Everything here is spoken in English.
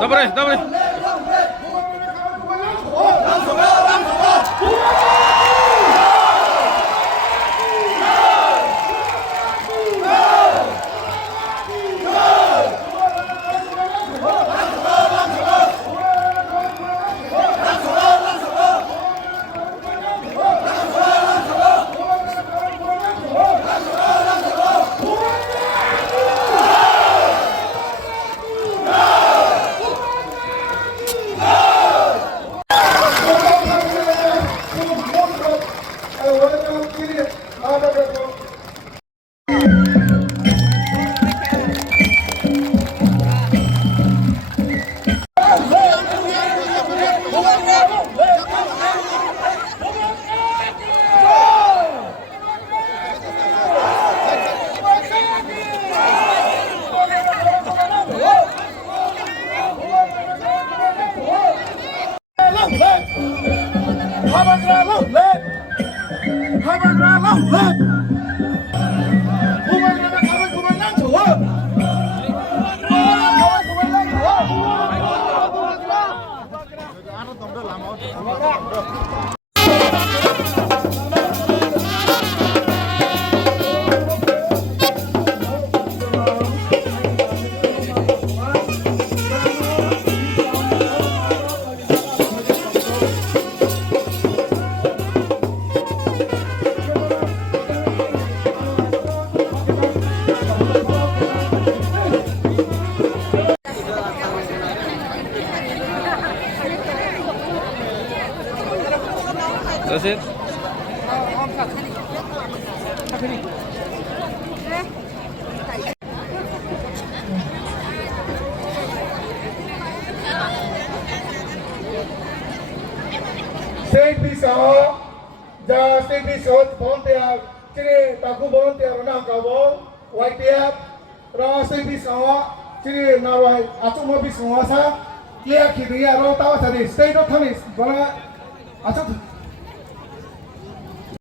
Dobre, dobre. That's it. State Piso, the State Piso volunteer, Chile Taku volunteer na kabo, YTF, Ro State Piso, Chile Nawai, Atumo Piso sa, Clear Kiria Ro Tawa State of Tamis, Bola, Atu.